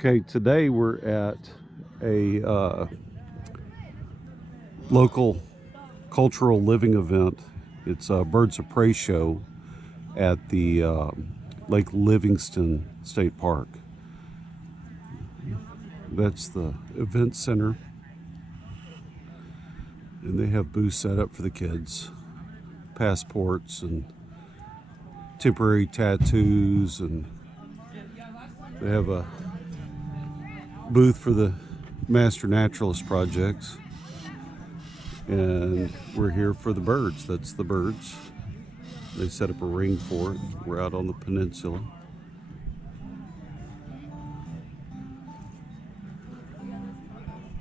Okay, today we're at a local cultural living event. It's a Birds of Prey show at the Lake Livingston State Park. That's the event center, and they have booths set up for the kids, passports and temporary tattoos, and they have a booth for the Master Naturalist projects. And we're here for the birds. That's the birds. They set up a ring for it. We're out on the peninsula.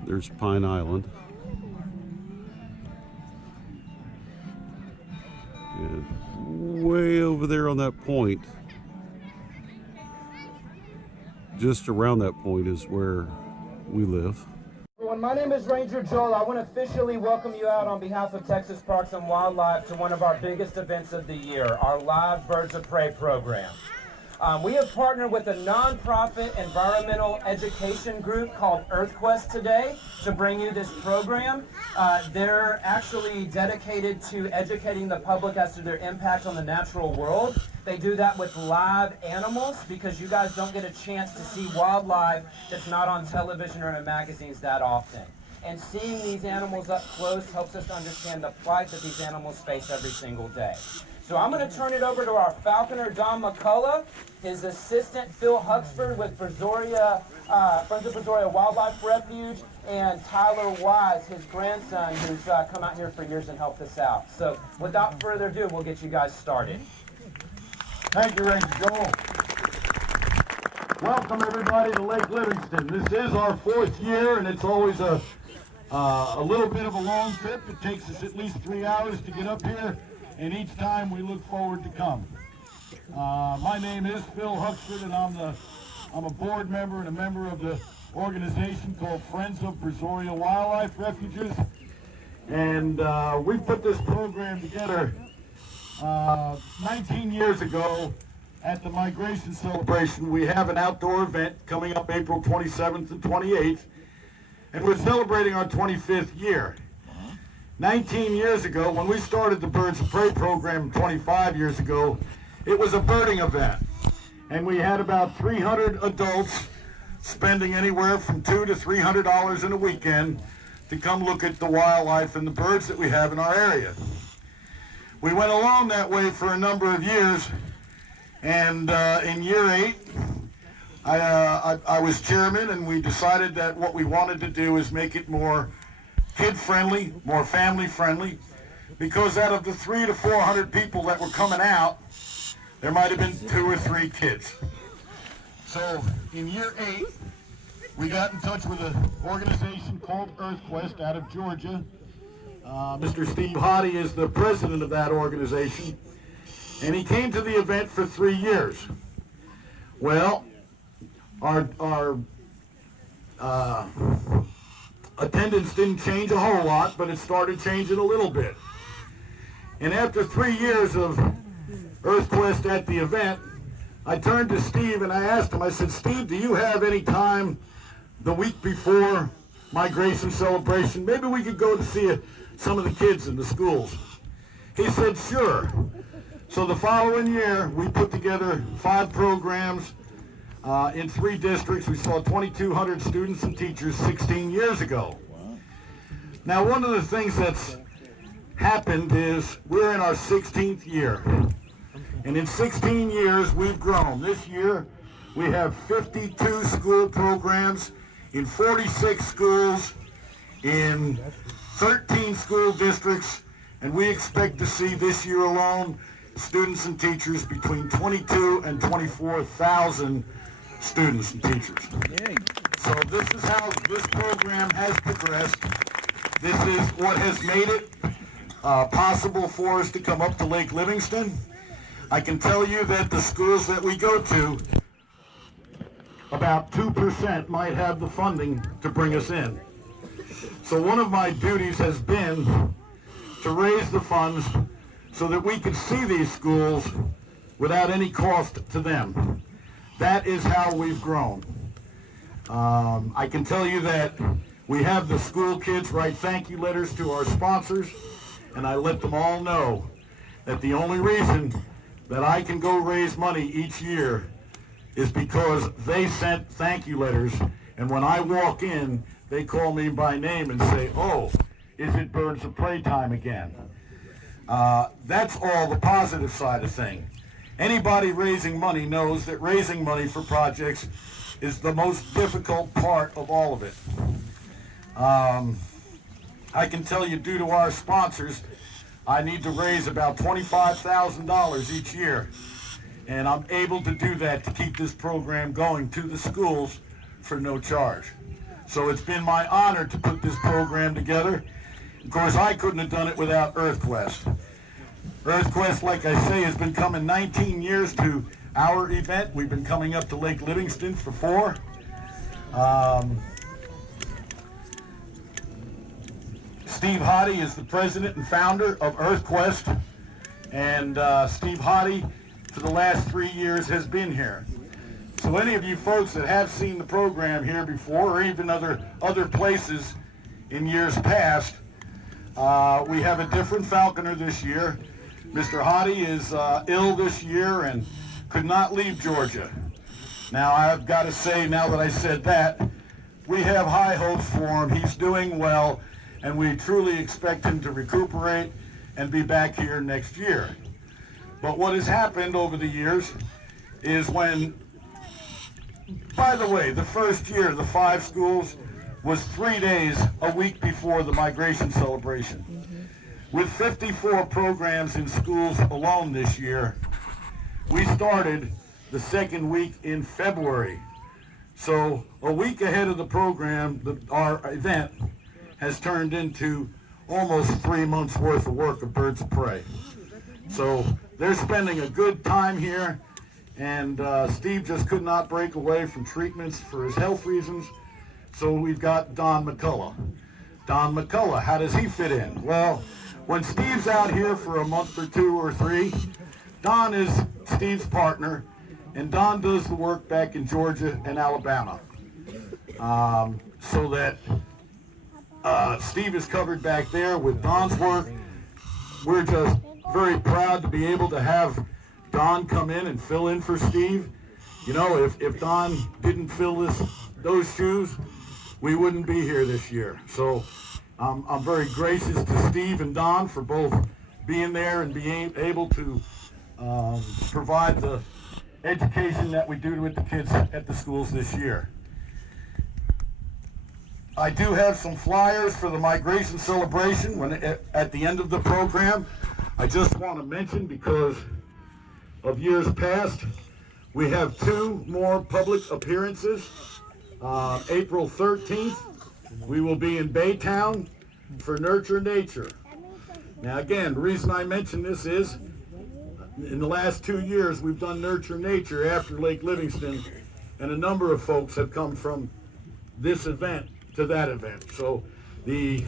There's Pine Island. And way over there on that point, just around that point, is where we live. Everyone, my name is Ranger Joel. I want to officially welcome you out on behalf of Texas Parks and Wildlife to one of our biggest events of the year, our live Birds of Prey program. We have partnered with a nonprofit environmental education group called Earthquest today to bring you this program. They're actually dedicated to educating the public as to their impact on the natural world. They do that with live animals because you guys don't get a chance to see wildlife that's not on television or in magazines that often. And seeing these animals up close helps us understand the plight that these animals face every single day. So I'm going to turn it over to our falconer, Don McCullough, his assistant, Phil Huxford, with Friends of Brazoria Wildlife Refuge, and Tyler Wise, his grandson, who's come out here for years and helped us out. So without further ado, we'll get you guys started. Thank you, Ranger Joel. Welcome, everybody, to Lake Livingston. This is our 4th year, and it's always a little bit of a long trip. It takes us at least 3 hours to get up here, and each time we look forward to come. My name is Phil Huxford, and I'm a board member and a member of the organization called Friends of Brazoria Wildlife Refuges. And we put this program together 19 years ago at the migration celebration. We have an outdoor event coming up April 27th and 28th, and we're celebrating our 25th year. 19 years ago, when we started the Birds of Prey program 25 years ago, it was a birding event. And we had about 300 adults spending anywhere from $200 to $300 in a weekend to come look at the wildlife and the birds that we have in our area. We went along that way for a number of years, and in year 8, I was chairman, and we decided that what we wanted to do is make it more kid-friendly, more family-friendly, because out of the 300 to 400 people that were coming out, there might have been 2 or 3 kids. So in year 8, we got in touch with an organization called Earthquest out of Georgia. Mr. Steve Hottie is the president of that organization, and he came to the event for 3 years. Well, our attendance didn't change a whole lot, but it started changing a little bit. And after 3 years of Earthquest at the event, I turned to Steve and I asked him, I said, Steve, do you have any time the week before migration celebration? Maybe we could go to see some of the kids in the schools. He said, sure. So the following year, we put together 5 programs in 3 districts. We saw 2,200 students and teachers 16 years ago. Now, one of the things that's happened is we're in our 16th year. And in 16 years, we've grown. This year, we have 52 school programs in 46 schools, in 13 school districts, and we expect to see this year alone students and teachers between 22 and 24,000 students and teachers. So this is how this program has progressed. This is what has made it possible for us to come up to Lake Livingston. I can tell you that the schools that we go to, about 2% might have the funding to bring us in. So one of my duties has been to raise the funds so that we could see these schools without any cost to them. That is how we've grown. I can tell you that we have the school kids write thank you letters to our sponsors, and I let them all know that the only reason that I can go raise money each year is because they sent thank you letters, and when I walk in, they call me by name and say, "Oh, is it Birds of Prey time again?" That's all the positive side of things. Anybody raising money knows that raising money for projects is the most difficult part of all of it. I can tell you, due to our sponsors, I need to raise about $25,000 each year, and I'm able to do that to keep this program going to the schools for no charge. So it's been my honor to put this program together. Of course, I couldn't have done it without Earthquest. Earthquest, like I say, has been coming 19 years to our event. We've been coming up to Lake Livingston for 4. Steve Hottie is the president and founder of Earthquest, and Steve Hottie, for the last 3 years, has been here. So any of you folks that have seen the program here before, or even other places in years past, we have a different falconer this year. Mr. Hottie is ill this year and could not leave Georgia. Now, I've got to say, now that I said that, we have high hopes for him. He's doing well, and we truly expect him to recuperate and be back here next year. But what has happened over the years is when, by the way, the first year, the 5 schools was 3 days a week before the migration celebration. With 54 programs in schools alone this year, we started the second week in February. So a week ahead of the program, our event has turned into almost 3 months worth of work of Birds of Prey. So they're spending a good time here, and Steve just could not break away from treatments for his health reasons. So we've got Don McCullough. Don McCullough, how does he fit in? Well, when Steve's out here for a month or 2 or 3, Don is Steve's partner, and Don does the work back in Georgia and Alabama. So that Steve is covered back there with Don's work. We're just very proud to be able to have Don come in and fill in for Steve. You know, if Don didn't fill those shoes, we wouldn't be here this year. So I'm very gracious to Steve and Don for both being there and being able to provide the education that we do with the kids at the schools this year. I do have some flyers for the migration celebration at the end of the program. I just want to mention, because of years past, we have 2 more public appearances. April 13th, we will be in Baytown for Nurture Nature. Now again, the reason I mention this is, in the last 2 years, we've done Nurture Nature after Lake Livingston, and a number of folks have come from this event to that event. So the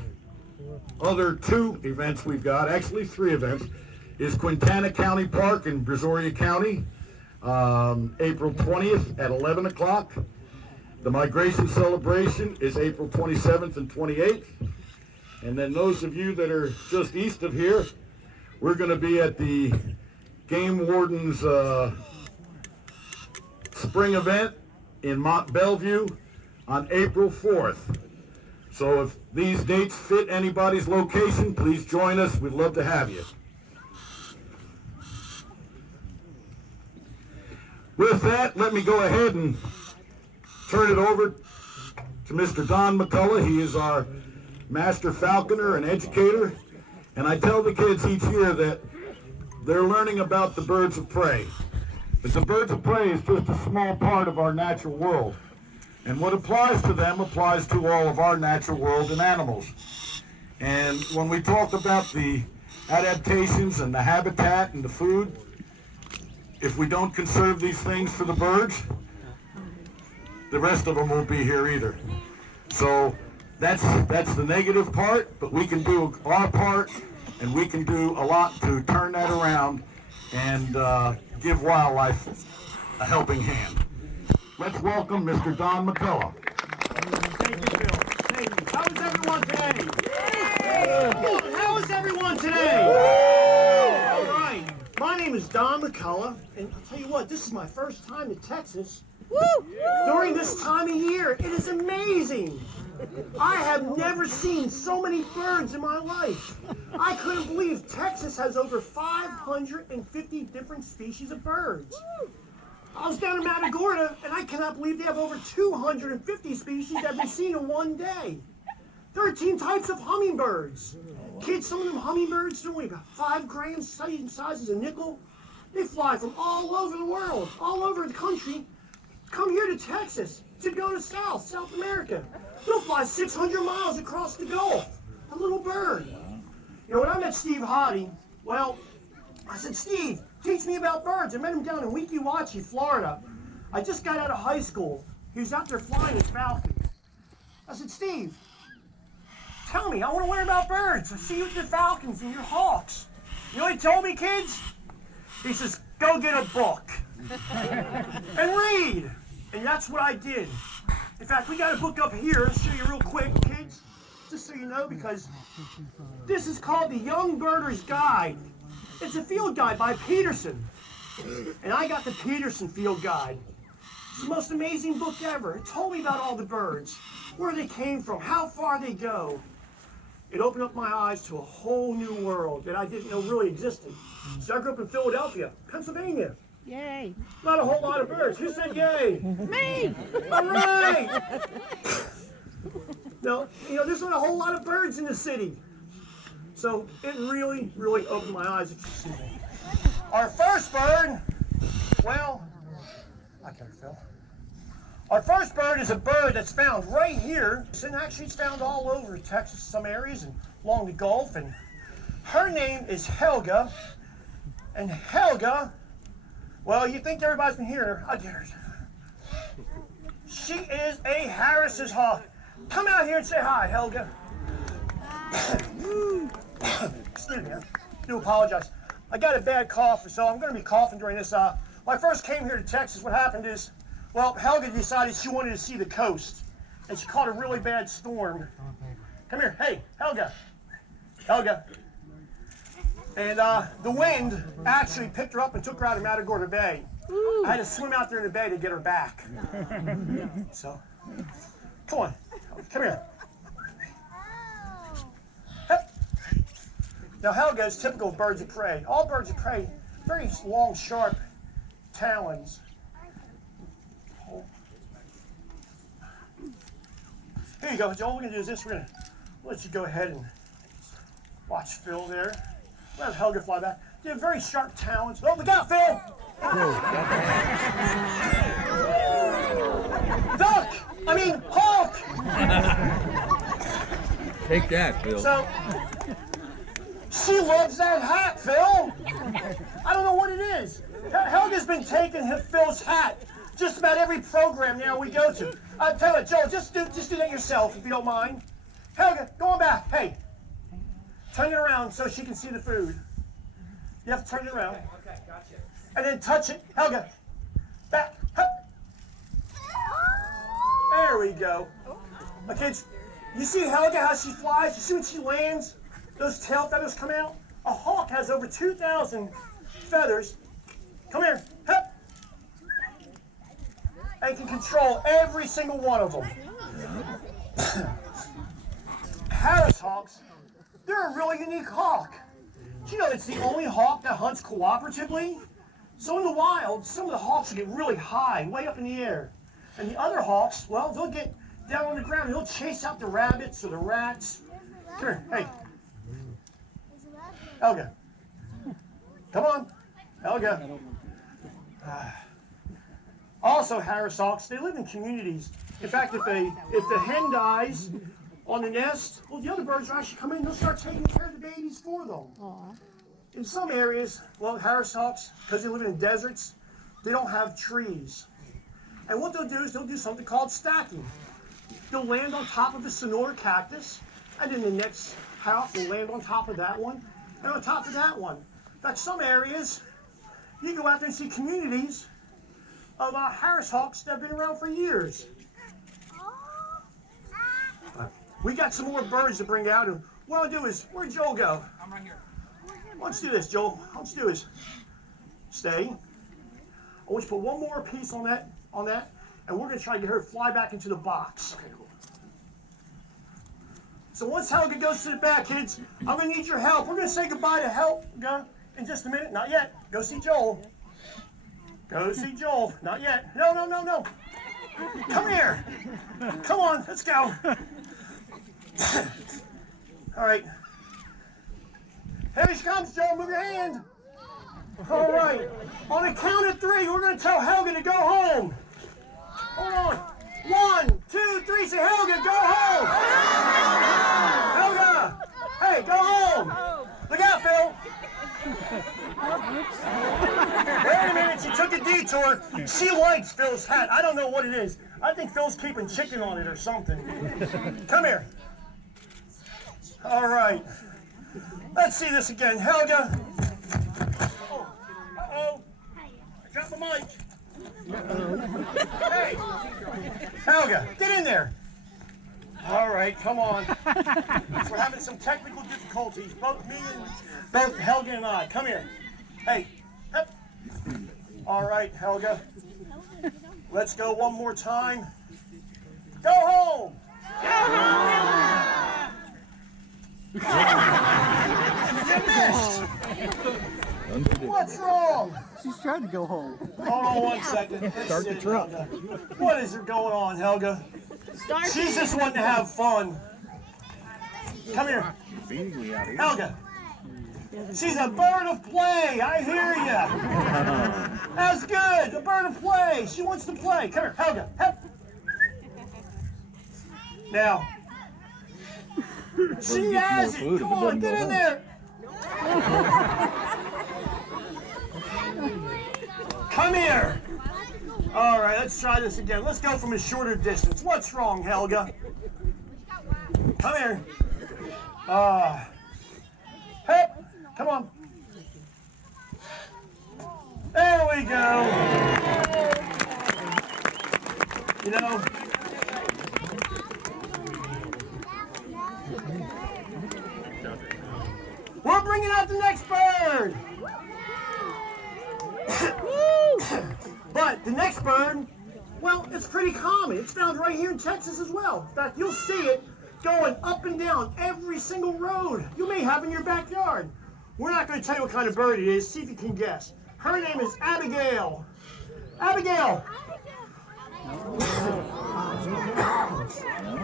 other 2 events we've got, actually 3 events, is Quintana County Park in Brazoria County, April 20th at 11 o'clock. The migration celebration is April 27th and 28th. And then those of you that are just east of here, we're going to be at the Game Warden's spring event in Mont Bellevue on April 4th. So if these dates fit anybody's location, please join us. We'd love to have you. With that, let me go ahead and turn it over to Mr. Don McCullough. He is our master falconer and educator. And I tell the kids each year that they're learning about the birds of prey. But the birds of prey is just a small part of our natural world. And what applies to them applies to all of our natural world and animals. And when we talk about the adaptations and the habitat and the food, if we don't conserve these things for the birds, the rest of them won't be here either. So that's the negative part, but we can do our part, and we can do a lot to turn that around and give wildlife a helping hand. Let's welcome Mr. Don McCullough. Thank you, Phil. Thank you. How is everyone today? Good. How is everyone today? All right. My name is Don McCullough, and I'll tell you what, this is my first time in Texas. During this time of year, it is amazing. I have never seen so many birds in my life. I couldn't believe Texas has over 550 different species of birds. I was down in Matagorda, and I cannot believe they have over 250 species that we've seen in one day. 13 types of hummingbirds. Kids, some of them hummingbirds, they're only about 5 grams, same size as a nickel. They fly from all over the world, all over the country, come here to Texas to go to South America. They'll fly 600 miles across the Gulf. A little bird. You know, when I met Steve Hoddy, well, I said, Steve, teach me about birds. I met him down in Weeki Wachee, Florida. I just got out of high school. He was out there flying his falcons. I said, Steve, tell me, I want to learn about birds. I see you with your falcons and your hawks. You know what he told me, kids? He says, go get a book and read. And that's what I did. In fact, we got a book up here. I'll show you real quick, kids, just so you know, because this is called The Young Birder's Guide. It's a field guide by Peterson. And I got the Peterson Field Guide. It's the most amazing book ever. It told me about all the birds, where they came from, how far they go. It opened up my eyes to a whole new world that I didn't know really existed. So I grew up in Philadelphia, Pennsylvania. Yay. Not a whole lot of birds. Who said yay? Me. All right. No, you know, there's not a whole lot of birds in the city. So it really, really opened my eyes. Our first bird, well, I can't Phil. Our first bird is a bird that's found right here. And actually it's found all over Texas, some areas and along the Gulf. And her name is Helga. And Helga, well, you think everybody's been hearing her. I dare her. She is a Harris's hawk. Come out here and say hi, Helga. Excuse me, I do apologize. I got a bad cough, so I'm going to be coughing during this. When I first came here to Texas, what happened is, well, Helga decided she wanted to see the coast, and she caught a really bad storm. Come here. Hey, Helga. Helga. And the wind actually picked her up and took her out of Matagorda Bay. I had to swim out there in the bay to get her back. So, come on. Come here. Hup. Now, Helga is typical of birds of prey. All birds of prey, very long, sharp talons. Here you go, Joel. What we're going to do is this. We're going to let you go ahead and watch Phil there. Let Helga fly back. They have very sharp talons. Oh, look out, Phil! Duck! I mean, hawk! Take that, Phil. So, she loves that hat, Phil. I don't know what it is. Helga's been taking Phil's hat just about every program now we go to. I'll tell you, Joe, just do that yourself, if you don't mind. Helga, go on back. Hey, turn it around so she can see the food. You have to turn it around. Okay, gotcha. And then touch it. Helga, back. Hup. There we go. Okay, you see Helga, how she flies? You see when she lands, those tail feathers come out? A hawk has over 2,000 feathers. Come here. Hup. And can control every single one of them. Harris hawks, they're a really unique hawk. Do you know it's the only hawk that hunts cooperatively? So in the wild, some of the hawks will get really high, way up in the air. And the other hawks, well, they'll get down on the ground and they'll chase out the rabbits or the rats. Come here, hey. Helga. Come on, Helga. Also, Harris hawks, they live in communities. In fact, if the hen dies on the nest, well, the other birds will actually come in and they'll start taking care of the babies for them. Aww. In some areas, well, Harris hawks, because they live in deserts, they don't have trees. And what they'll do is they'll do something called stacking. They'll land on top of the Sonora cactus, and then the next house will land on top of that one, and on top of that one. In fact, some areas, you go out there and see communities of Harris hawks that have been around for years. We got some more birds to bring out. And what I'll do is, where'd Joel go? I'm right here. Let's do this, Joel. Let's do this. Stay. I want you to put one more piece on that, and we're going to try to get her to fly back into the box. Okay, cool. So once Helga goes to the back, kids, I'm going to need your help. We're going to say goodbye to Helga in just a minute. Not yet. Go see Joel. Go see Joel. Not yet. No, no, no, no. Come here. Come on, let's go. All right. Here she comes, Joel. Move your hand. All right. On the count of 3, we're going to tell Helga to go home. Hold on. 1, 2, 3. Say, Helga, go home. Helga. Hey, go home. Look out, Phil. Wait a minute. She took a detour. She likes Phil's hat. I don't know what it is. I think Phil's keeping chicken on it or something. Come here. All right. Let's see this again. Helga. Uh-oh. I dropped the mic. Hey. Helga, get in there. All right, come on. We're having some technical difficulties. Both Helga and I. Come here. Hey. Yep. All right, Helga. Let's go one more time. Go home. Go home. You missed. What's wrong? She's trying to go home. Hold on 1 second. Start the truck. What is going on, Helga? She's just wanting to have fun. Come here. Helga. She's a bird of play. I hear you. That's good. A bird of play. She wants to play. Come here, Helga. Help. Now. She has it. Come on, get in there. Come here. All right, let's try this again. Let's go from a shorter distance. What's wrong, Helga? Come here. Hep. Come on. There we go. You know, we're bringing out the next bird. But the next bird, well, it's pretty common. It's found right here in Texas as well. In fact, you'll see it going up and down every single road you may have in your backyard. We're not going to tell you what kind of bird it is. See if you can guess. Her name is Abigail. Abigail.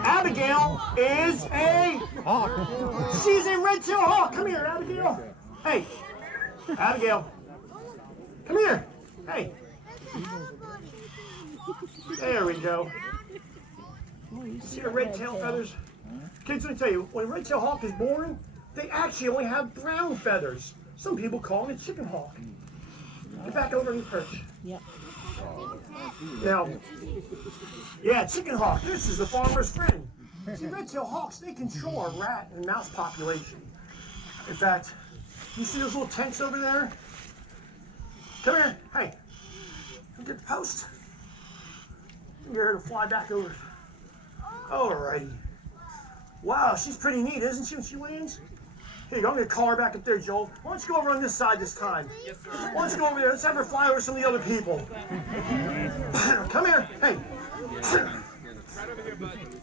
Abigail is a hawk. She's a red-tailed hawk. Come here, Abigail. Hey, Abigail. Come here. Hey. There we go. See her red-tailed feathers? Kids, let me tell you, when a red-tailed hawk is born, they actually only have brown feathers. Some people call it a chicken hawk. Get back over in the perch. Yep. Now, yeah, chicken hawk. This is the farmer's friend. See, red-tailed hawks, they control a rat and mouse population. In fact, you see those little tanks over there? Come here. Hey. Get the post. Get her to fly back over. Alrighty. Wow, she's pretty neat, isn't she, when she lands? Here you go. I'm going to call her back up there, Joel. Why don't you go over on this side this time? Yes, sir. Why don't you go over there? Let's have her fly over some of the other people. Come here. Hey.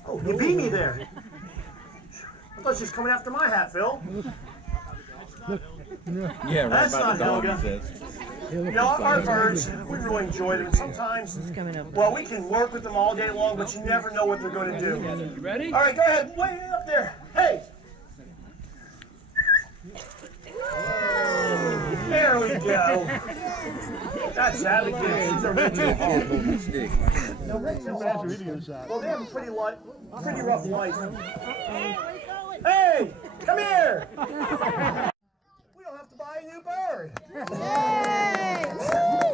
Oh, you beat me there. I thought she was coming after my hat, Phil. Yeah, right. That's not Helga. You know, our birds, we really enjoy them. Sometimes, well, we can work with them all day long, but you never know what they're going to do. You ready? All right, go ahead. Way up there. Hey. There we go. That's Abigail. She's a red-tailed hawk. No, red-tailed hawks. Well, they have a pretty rough life. Hey, come here. We don't have to buy a new bird.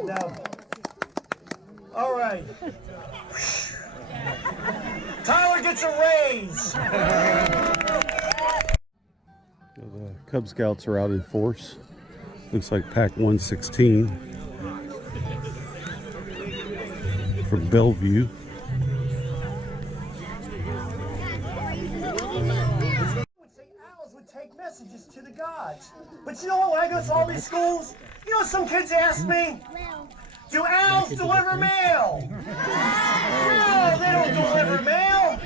No. All right. Tyler gets a raise. The Cub Scouts are out in force. Looks like Pack 116 from Bellevue. messages to the gods. But you know what, when I go to all these schools, you know some kids ask me, do owls deliver mail? No, they don't deliver mail.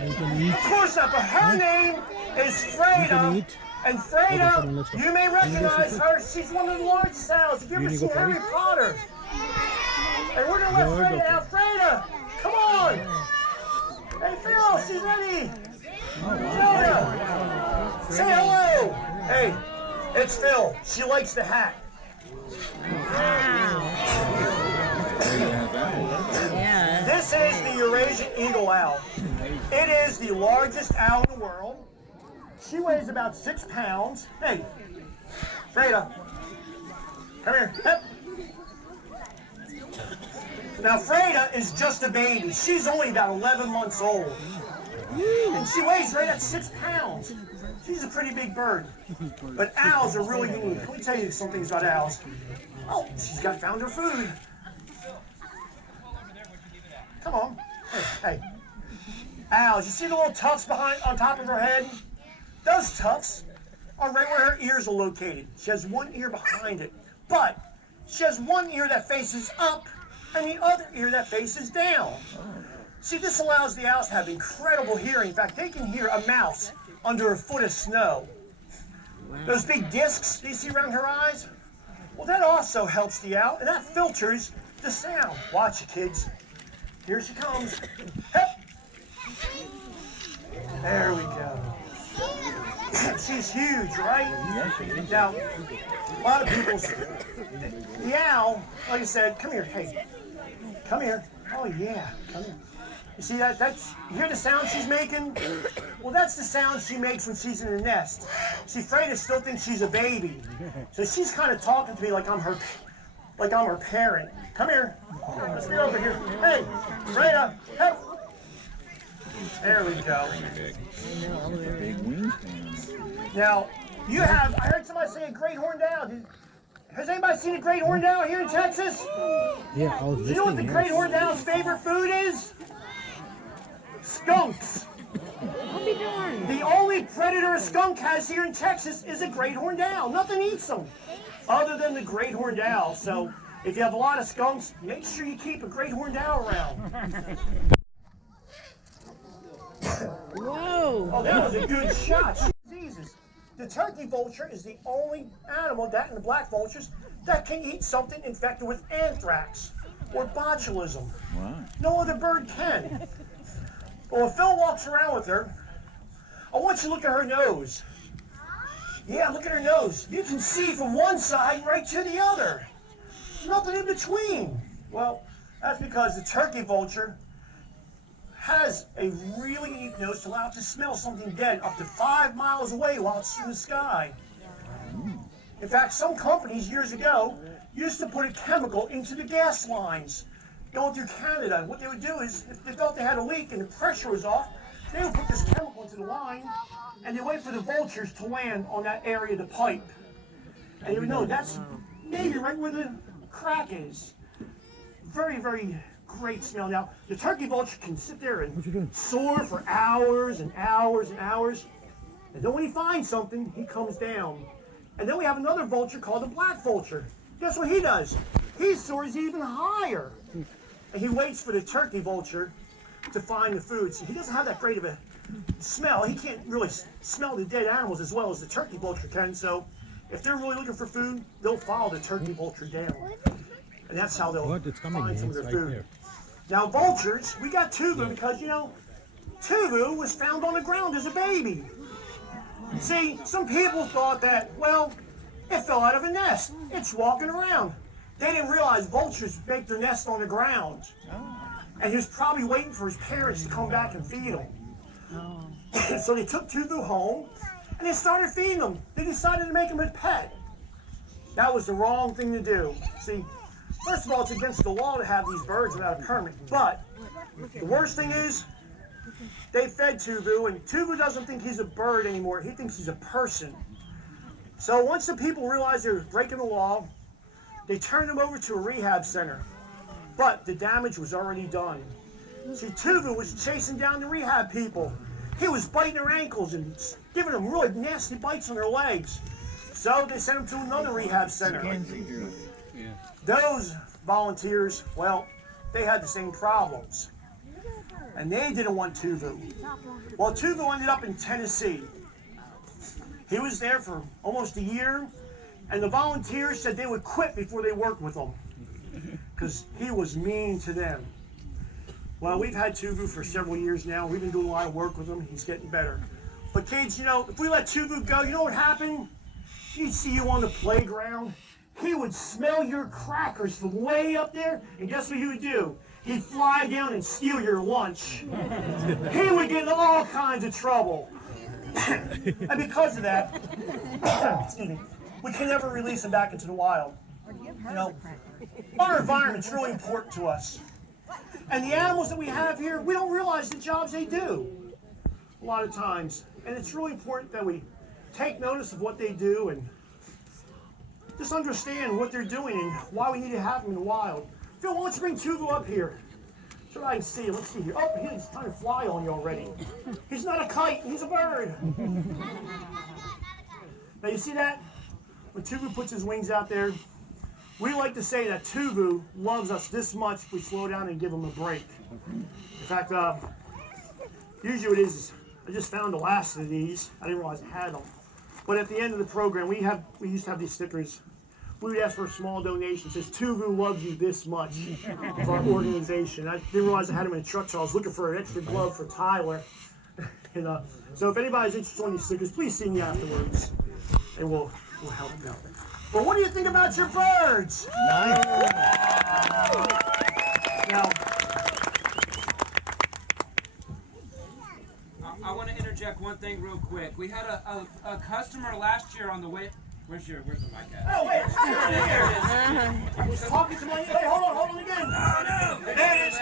Of course not, but her name is Freda. And Freda, you may recognize her. She's one of the largest owls. Have you ever seen Harry Potter? And we're going to let Freda out. Freda, come on. Hey, Phil, she's ready. Freda, say hello. Hey, it's Phil. She likes the hat. This is the Eurasian eagle owl. It is the largest owl in the world. She weighs about 6 pounds. Hey, Freda, come here. Hep. Now, Freda is just a baby. She's only about 11 months old. And she weighs right at 6 pounds. She's a pretty big bird. But owls are really unique. Let me tell you some things about owls. Oh, she's found her food. Come on. Hey. Owls, you see the little tufts on top of her head? Those tufts are right where her ears are located. She has one ear behind it. But she has one ear that faces up and the other ear that faces down. See, this allows the owls to have incredible hearing. In fact, they can hear a mouse under a foot of snow. Those big discs you see around her eyes? Well, that also helps the owl, and that filters the sound. Watch it, kids. Here she comes. Hep. There we go. She's huge, right? Now, a lot of people, the owl, like I said, come here, hey, come here. Oh yeah, come here. You see that's, you hear the sound she's making? Well, that's the sound she makes when she's in her nest. See, Freda still thinks she's a baby. So she's kind of talking to me like I'm her parent. Come here. Let's get over here. Hey, Freda, hey. There we go. Now, I heard somebody say a great horned owl. Has anybody seen a great horned owl here in Texas? Yeah, I was Do you know what the great horned owl's favorite food is? Skunks. The only predator a skunk has here in Texas is a great horned owl. Nothing eats them other than the great horned owl. So if you have a lot of skunks, make sure you keep a great horned owl around. Whoa! Oh, that was a good shot. Jesus. The turkey vulture is the only animal, that and the black vultures, that can eat something infected with anthrax or botulism. Wow. No other bird can. Well, if Phil walks around with her, I want you to look at her nose. Yeah, look at her nose. You can see from one side right to the other. Nothing in between. Well, that's because the turkey vulture has a really unique nose to allow it to smell something dead up to 5 miles away while it's in the sky. In fact, some companies years ago used to put a chemical into the gas lines going through Canada. What they would do is, if they felt they had a leak and the pressure was off, they would put this chemical into the line and they wait for the vultures to land on that area of the pipe. And you would know that's maybe right where the crack is. Very, very great smell. Now, the turkey vulture can sit there and soar for hours and hours and hours. And then when he finds something, he comes down. And then we have another vulture called the black vulture. Guess what he does? He soars even higher. And he waits for the turkey vulture to find the food. So he doesn't have that great of a smell. He can't really smell the dead animals as well as the turkey vulture can. So if they're really looking for food, they'll follow the turkey vulture down. And that's how they'll find some of their food. Now, vultures, we got Tuvu because, you know, Tuvu was found on the ground as a baby. See, some people thought that, well, it fell out of a nest. It's walking around. They didn't realize vultures make their nest on the ground. And he was probably waiting for his parents to come back and feed him. So they took Tuvu home and they started feeding him. They decided to make him a pet. That was the wrong thing to do. See, first of all, it's against the law to have these birds without a permit. But the worst thing is, they fed Tuvu, and Tuvu doesn't think he's a bird anymore. He thinks he's a person. So once the people realized they were breaking the law, they turned him over to a rehab center. But the damage was already done. See, Tuvu was chasing down the rehab people. he was biting their ankles and giving them really nasty bites on their legs. So they sent him to another rehab center. Those volunteers, well, they had the same problems. And they didn't want Tuvu. Well, Tuvu ended up in Tennessee. He was there for almost a year, and the volunteers said they would quit before they worked with him because he was mean to them. Well, we've had Tuvu for several years now. We've been doing a lot of work with him. He's getting better. But kids, you know, if we let Tuvu go, you know what happened? He'd see you on the playground. He would smell your crackers from way up there, and guess what he would do? He'd fly down and steal your lunch. He would get in all kinds of trouble. And because of that, excuse me, we can never release him back into the wild. You know, our environment's really important to us. And the animals that we have here, we don't realize the jobs they do a lot of times. And it's really important that we take notice of what they do and just understand what they're doing and why we need to have them in the wild. Phil, why don't you bring Tuvu up here so I can see him. Let's see here. Oh, he's trying to fly on you already. He's not a kite, he's a bird. Now you see that? When Tuvu puts his wings out there, we like to say that Tuvu loves us this much if we slow down and give him a break. In fact, usually what it is, I just found the last of these. I didn't realize I had them. But at the end of the program, we used to have these stickers. We would ask for a small donation. It says, Tuvu loves you this much of our organization. I didn't realize I had them in a truck, so I was looking for an extra glove for Tyler. And, so if anybody's interested in these stickers, please see me afterwards, and we'll help you out. But what do you think about your birds? Nice. Now, I want to interject one thing real quick. We had a customer last year on the way. Where's the mic at? oh, wait, I was talking to my, hey, hold on again. Oh, no. There it is.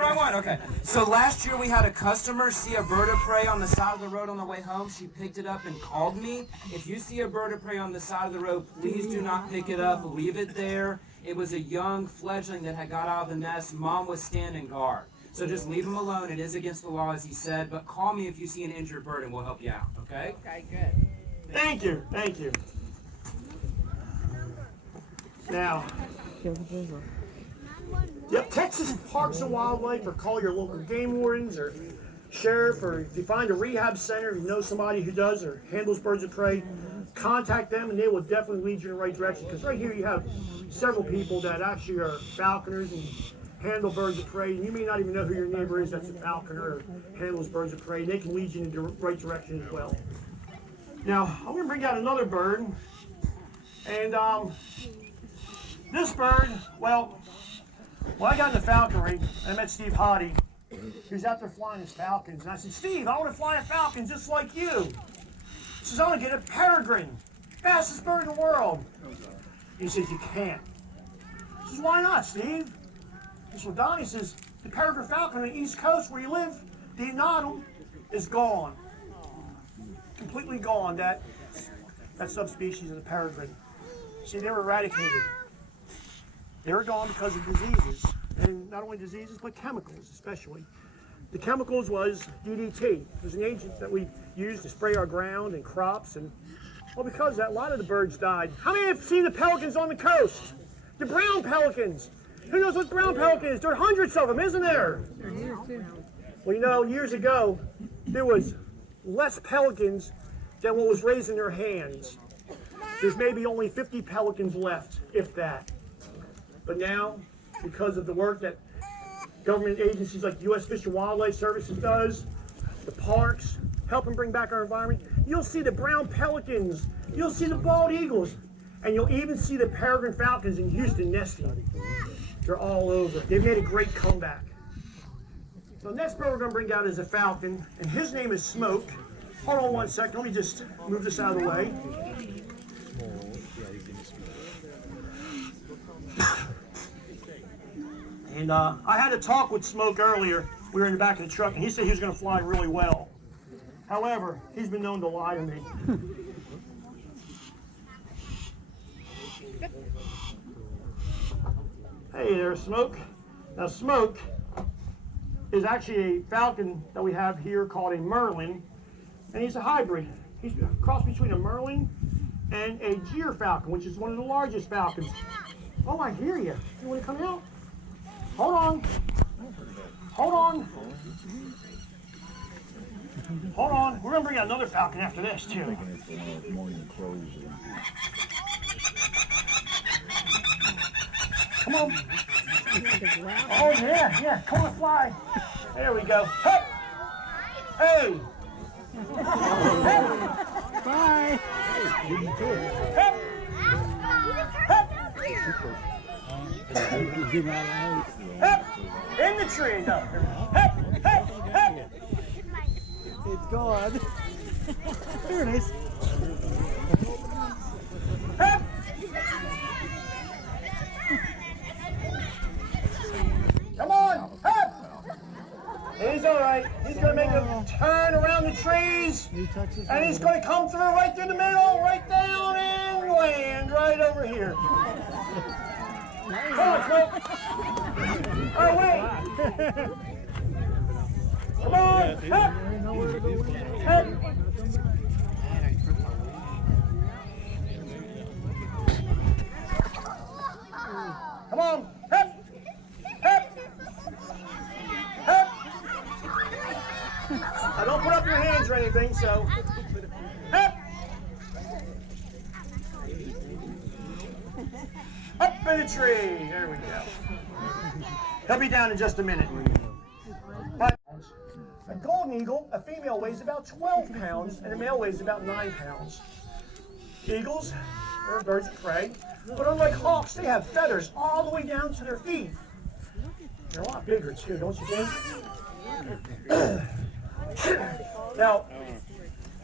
Wrong one. Okay. So last year we had a customer see a bird of prey on the side of the road on the way home. She picked it up and called me. If you see a bird of prey on the side of the road, please do not pick it up. Leave it there. It was a young fledgling that had got out of the nest. Mom was standing guard. So just leave him alone. It is against the law, as he said. But call me if you see an injured bird, and we'll help you out. Okay? Okay, good. Thank you. Now, yep, Texas Parks and Wildlife, or call your local game wardens or sheriff, or if you find a rehab center, you know somebody who does or handles birds of prey, contact them and they will definitely lead you in the right direction. Because right here you have several people that actually are falconers and handle birds of prey, and you may not even know who your neighbor is that's a falconer or handles birds of prey. They can lead you in the right direction as well. Now, I'm going to bring out another bird, and this bird, well, when I got into falconry, I met Steve Hoddy. He was out there flying his falcons, and I said, Steve, I want to fly a falcon just like you. He says, I want to get a peregrine, fastest bird in the world. He says, you can't. I says, why not, Steve? He says, well, Don, he says, the peregrine falcon on the East Coast where you live, the Enatum, is gone. Completely gone, that subspecies of the peregrine. See, they were eradicated. They were gone because of diseases, and not only diseases, but chemicals especially. The chemicals was DDT. It was an agent that we used to spray our ground and crops, and well, because of that, a lot of the birds died. How many have seen the pelicans on the coast? The brown pelicans. Who knows what brown pelican is? There are hundreds of them, isn't there? Well, you know, years ago, there was less pelicans than what was raised in their hands. There's maybe only 50 pelicans left, if that. But now, because of the work that government agencies like the U.S. Fish and Wildlife Services does, the parks, helping bring back our environment, you'll see the brown pelicans, you'll see the bald eagles, and you'll even see the peregrine falcons in Houston nesting. They're all over. They've made a great comeback. So the next bird we're going to bring out is a falcon, and his name is Smoke. Hold on one second. Let me just move this out of the way. And I had a talk with Smoke earlier. We were in the back of the truck, and he said he was going to fly really well. However, he's been known to lie to me. Hey there, Smoke. Now, Smoke is actually a falcon that we have here called a Merlin, and he's a hybrid. He's a cross between a Merlin and a gyrfalcon, which is one of the largest falcons. Oh, I hear you. You want to come out? Hold on. Hold on. Hold on. We're going to bring out another falcon after this, too. Come on. Oh, yeah, yeah. Come on, fly. There we go. Hey! Hey! Bye. Hey! Hey! In the tree, no. Hey! Hey! Hey! It's gone. There it is. Hey! Come on! Hey! He's all right. He's going to make a turn around the trees, and he's going to come through right through the middle, right down, and land right over here. Come on, Smoke. Oh, wait. Come on. Hep. Hep. Come on. Hep. Hep. Hep. Now, don't put up your hands or anything, so. Hep. Up in the tree. There we go. He'll be down in just a minute. But a golden eagle, a female weighs about 12 pounds and a male weighs about 9 pounds. Eagles are birds of prey, but unlike hawks, they have feathers all the way down to their feet. They're a lot bigger too, don't you think? Now,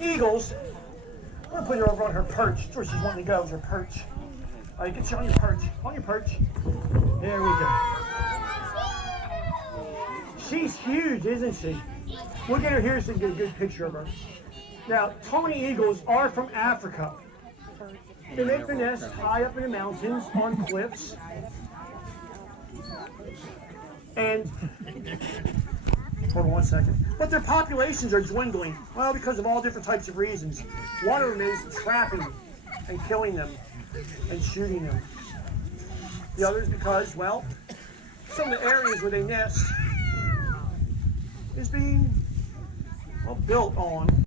eagles, I'm going to put her over on her perch. That's where she's wanting to go, is her perch. All right, get you on your perch. On your perch. There we go. She's huge, isn't she? We'll get her here so we can get a good picture of her. Now, tawny eagles are from Africa. They make their nests high up in the mountains on cliffs. And, hold on one second. But their populations are dwindling. Well, because of all different types of reasons. One of them is trapping and killing them and shooting them. The other is because, well, some of the areas where they nest is being built on